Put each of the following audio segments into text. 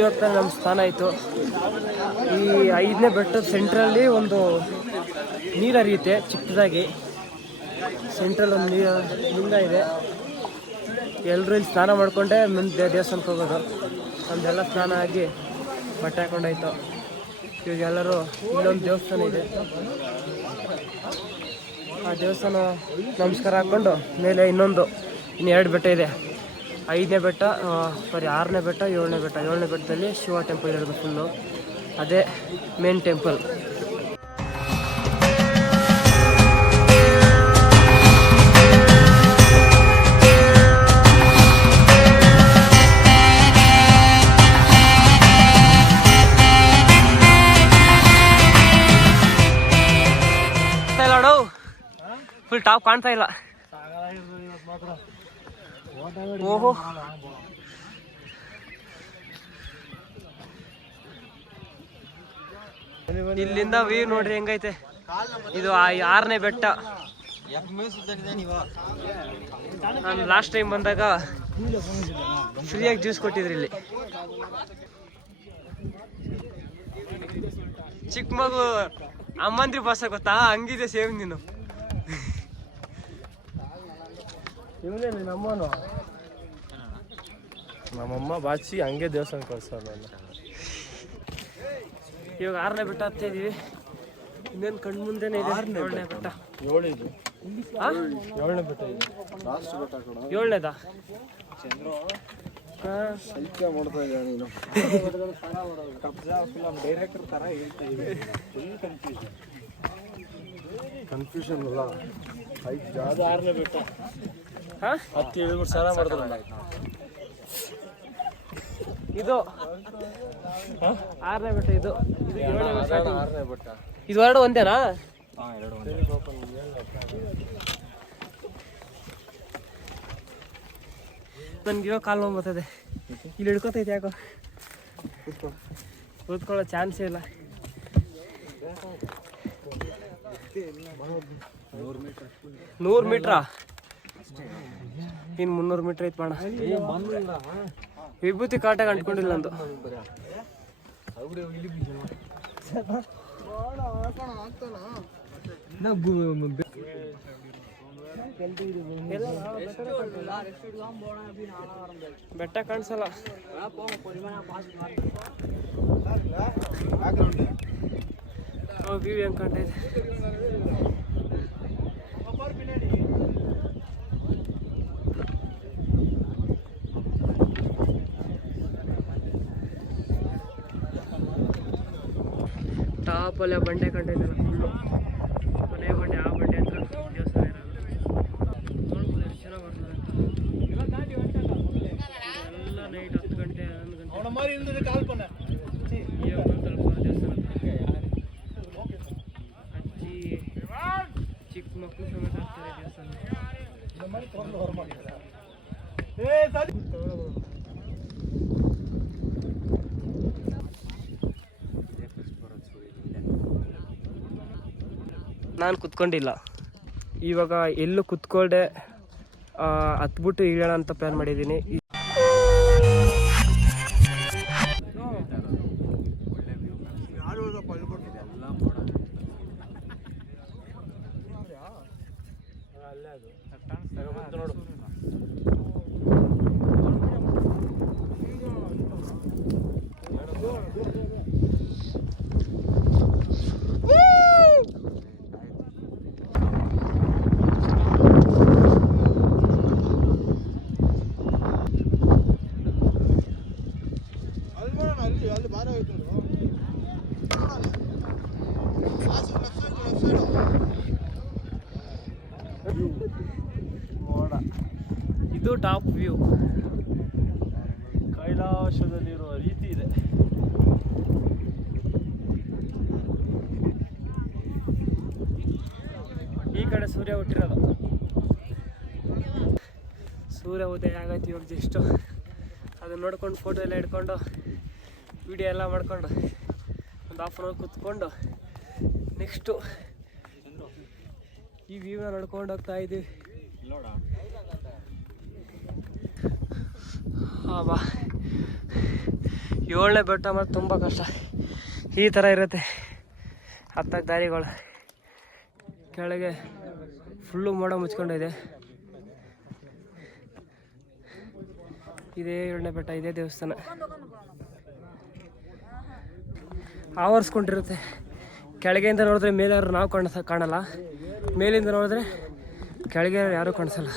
ಇವತ್ತ ನಮ್ಮ ಸ್ಥಾನ ಆಯಿತು. ಈ 5ನೇ ಬೆಟ್ಟದ ಸೆಂಟ್ರಲ್ಲಿ ಒಂದು ನೀರು ಹರಿಯುತ್ತೆ ಚಿಕ್ಕದಾಗಿ. ಸೆಂಟ್ರಲ್ ಒಂದು ಲಿಂಗ ಇದೆ. ಎಲ್ಲರೂ ಇಲ್ಲಿ ಸ್ನಾನ ಮಾಡಿಕೊಂಡೆ ಮುಂದೆ ದೇವಸ್ಥಾನಕ್ಕೆ ಹೋಗೋದು. ನಮ್ದೆಲ್ಲ ಸ್ನಾನ ಆಗಿ ಬಟ್ಟೆ ಹಾಕೊಂಡಾಯ್ತು. ಇವಾಗ ಎಲ್ಲರೂ ಇಲ್ಲೊಂದು ದೇವಸ್ಥಾನ ಇದೆ. ಆ ದೇವಸ್ಥಾನ ನಮಸ್ಕಾರ ಹಾಕ್ಕೊಂಡು ಮೇಲೆ ಇನ್ನು 2 ಬೆಟ್ಟ ಇದೆ. 5ನೇ ಬೆಟ್ಟ 6ನೇ ಬೆಟ್ಟ 7ನೇ ಬೆಟ್ಟ. 7ನೇ ಬೆಟ್ಟದಲ್ಲಿ ಶಿವ ಟೆಂಪಲ್ ಇರೋದು ಫುಲ್ಲು. ಅದೇ ಮೇನ್ ಟೆಂಪಲ್. ಫುಲ್ ಟಾಪ್ ಕಾಣ್ತಾ ಇಲ್ಲ. ಓಹೋ, ಇಲ್ಲಿಂದ ವ್ಯೂ ನೋಡ್ರಿ ಹೆಂಗೈತೆ. ಇದು 6ನೇ ಬೆಟ್ಟ. ನಾನು ಲಾಸ್ಟ್ ಟೈಮ್ ಬಂದಾಗ ಫ್ರೀಯಾಗಿ ಜ್ಯೂಸ್ ಕೊಟ್ಟಿದ್ರಿ ಇಲ್ಲಿ. ಚಿಕ್ಕ ಮಗು ಅಮ್ಮಂದ್ರಿ ಬಸ್ ಗೊತ್ತಾ, ಹಂಗಿದೆ ಸೇಮ್ ನೀನು. ನಮ್ಮಮ್ಮ ಬಾಚಿ ಹಂಗೆ ದೇವಸ್ಥಾನ ಕಳ್ಸೋಣ. ಇವಾಗ 6ನೇ ಬೆಟ್ಟ ಹತ್ತಾ ಇದೀವಿ. ಇನ್ನೇನು ಕಣ್ಣು ಮುಂದೆನೇ ಇದೆ 7ನೇ ಬೆಟ್ಟ. 7ನೇ ಬೆಟ್ಟ ಇದೆ. 7ನೇದಾ? ಮಾಡ್ತಾ ಇದ್ದ ನೀನು ಡೈರೆಕ್ಟರ್ ತರ ಹೇಳ್ತಾ ಇದ್ದೀನಿ. ಕನ್ಫ್ಯೂಷನ್ ಅಲ್ಲ. 6ನೇ ಬೆಟ್ಟ ಹತ್ತಿ ಇಳಿದ್ಬಿಟ್ಟು ಸ್ನಾನ ಮಾಡಿದ್ರಲ್ಲ. ಇದು 6ನೇ ಬೆಟ್ಟ. ಇದು 6ನೇ ಬೆಟ್ಟ. ಇದು 2 ಒಂದೇನಾ? ನನ್ಗೆ ಇವಾಗ ಕಾಲು ನೋವು ಬರ್ತದೆ. ಇಲ್ಲಿ ಹಿಡ್ಕೊತೈತೆ ಯಾಕೋ. ಕೂತ್ಕೊಳ್ಳೋ ಚಾನ್ಸೇ ಇಲ್ಲ. 100 ಮೀಟ್ರಾ? ಇನ್ನು 300 ಮೀಟ್ರ್ ಐತೆ ಬಾಣ. ವಿಭೂತಿ ಕಾಟಾಗ ಅಂಟ್ಕೊಂಡಿಲ್ಲ ನಂದು. ಬೆಟ್ಟ ಕಾಣಿಸಲ್ಲ. ವ್ಯೂ ಹೆಂಗ್ ಕಾಣ್ತಾ ಇದೆ. ಟಾಪಲ್ಲೇ ಬಂಡೆ ಕಂಡಿದ್ದಲ್ಲ ಫುಲ್ಲು. ಮನೆ ಬಂಡೆ, ಆ ಬಂಡೆ ಹತ್ರ ದೇವಸ್ಥಾನ ಇರೋದು. ನೋಡ್ಬೋದು ಎಷ್ಟು ಚೆನ್ನಾಗಿ ಬರ್ತದೆ ಅಂತ. ಎಲ್ಲ ನೈಟ್ 10 ಗಂಟೆ 11 ಗಂಟೆ ಇವಾಗ ಸ್ವಲ್ಪ ದೇವಸ್ಥಾನ ಹತ್ರ. ಅಜ್ಜಿ ಚಿಕ್ಕ ಮಕ್ಕಳು ಸಮೇತ ಆಗ್ತಾರೆ ದೇವಸ್ಥಾನ. ನಾನು ಕುತ್ಕೊಂಡಿಲ್ಲ. ಇವಾಗ ಎಲ್ಲೂ ಕುತ್ಕೊಳ್ದೆ ಹತ್ಬಿಟ್ಟು ಇಳಿಯೋಣ ಅಂತ ಪ್ಲ್ಯಾನ್ ಮಾಡಿದ್ದೀನಿ. ಇದು ಟಾಪ್ ವ್ಯೂ. ಕೈಲಾಸದಲ್ಲಿರುವ ರೀತಿ ಇದೆ. ಈ ಕಡೆ ಸೂರ್ಯ ಹುಟ್ಟಿರೋದು. ಸೂರ್ಯ ಉದಯ ಆಗೈತಿ ಇವಾಗ ಜಸ್ಟ್. ಅದನ್ನ ನೋಡ್ಕೊಂಡು ಫೋಟೋ ಎಲ್ಲ ಹಿಡ್ಕೊಂಡು ವಿಡಿಯೋ ಎಲ್ಲ ಮಾಡ್ಕೊಂಡು ಒಂದು ಹಾಫ್ ಅನ್ ಅವರ್ ಕುತ್ಕೊಂಡು ನೆಕ್ಸ್ಟು ಈ ವ್ಯೂನ ನೋಡ್ಕೊಂಡು ಹೋಗ್ತಾ ಇದ್ದೀವಿ. ಬಾ ಏಳನೇ ಬೆಟ್ಟ ಮತ್ತು ತುಂಬ ಕಷ್ಟ. ಈ ಥರ ಇರುತ್ತೆ ಹತ್ತಕ್ಕೆ ದಾರಿಗಳು. ಕೆಳಗೆ ಫುಲ್ಲು ಮೋಡ ಮುಚ್ಕೊಂಡಿದೆ. ಇದೇ 7ನೇ ಬೆಟ್ಟ, ಇದೇ ದೇವಸ್ಥಾನ. ಆವರಿಸ್ಕೊಂಡಿರುತ್ತೆ. ಕೆಳಗೆಯಿಂದ ನೋಡಿದ್ರೆ ಮೇಲೆ ನಾವು ಕಾಣಲ್ಲ, ಮೇಲಿಂದ ನೋಡಿದ್ರೆ ಕೆಳಗೆ ಯಾರೂ ಕಾಣಿಸಲ್ಲ.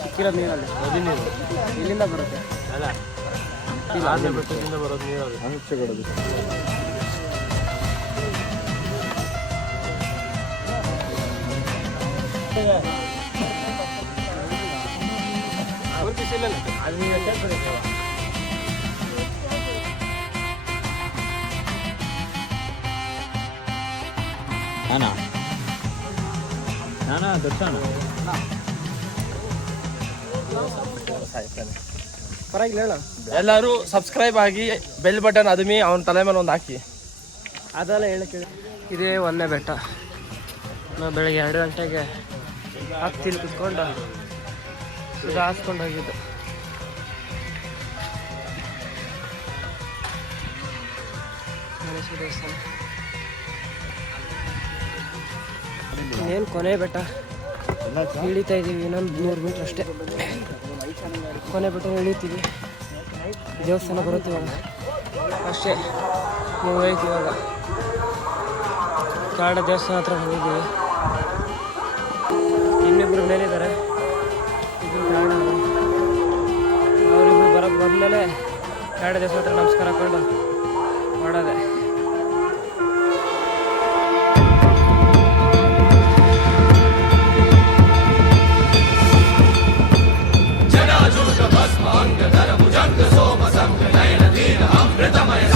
ಸಿಕ್ಕಿರೋ ನೀರಲ್ಲಿ ನದಿ ನೀರು ಇಲ್ಲಿಂದ ಬರುತ್ತೆ. ಅಲ್ಲ, ಆನೆ ಬೆಟ್ಟದಿಂದ ಬರೋದು ನೀರು, ಅದು ಅಂಶಗಳದು. ದರ್ಶನ ಪರವಾಗಿಲ್ಲ. ಎಲ್ಲರೂ ಸಬ್ಸ್ಕ್ರೈಬ್ ಆಗಿ, ಬೆಲ್ ಬಟನ್ ಅದುಮಿ ಅವನ ತಲೆ ಮೇಲೆ ಒಂದು ಹಾಕಿ. ಅದೆಲ್ಲ ಹೇಳಕ್ಕೆ. ಇದೇ 1ನೇ ಬೆಟ್ಟ. ನಾವು ಬೆಳಗ್ಗೆ 2 ಗಂಟೆಗೆ ಹತ್ತಿಲಿ ಕುತ್ಕೊಂಡು ಸುಧಾರಿಸ್ಕೊಂಡು ಹೋಗಿದ್ದು. ಗಣೇಶ ದೇವಸ್ಥಾನ ಇನ್ನೇನು ಕೊನೆ ಬೆಟ್ಟ. ಇಳಿತಾ ಇದ್ದೀವಿ, ಇನ್ನೊಂದು 100 ಮೀಟ್ರ್ ಅಷ್ಟೇ. ಕೊನೆ ಬೆಟ್ಟ ಇಳಿತೀವಿ, ದೇವಸ್ಥಾನ ಬರುತ್ತೆ ಇವಾಗ ಅಷ್ಟೇ. ನೀವು ಹೋಯ್ತು ಇವಾಗ ಕಾಡ ದೇವಸ್ಥಾನ ಹತ್ರ ಬಂದಿದ್ದೀವಿ. ಇನ್ನಿಬ್ಬರು ಮೇಲಿದ್ದಾರೆ, ಇಬ್ಬರು ಕಾಡ. ಅವರಿಬ್ಬರು ಬರೋಕ್ಕೆ ಬಂದಮೇಲೆ ಕಾಡ ದೇವಸ್ಥಾನ ಹತ್ರ ನಮಸ್ಕಾರ ಹಾಕೊಂಡು ಮಾಡೋದೆ. ಭಸ್ಮಾಂಗ ಧರ ಭುಜಂಗ ಸೋಮ ಸಂಗ ನಯನ ದೀನ ಅಮೃತಮಯ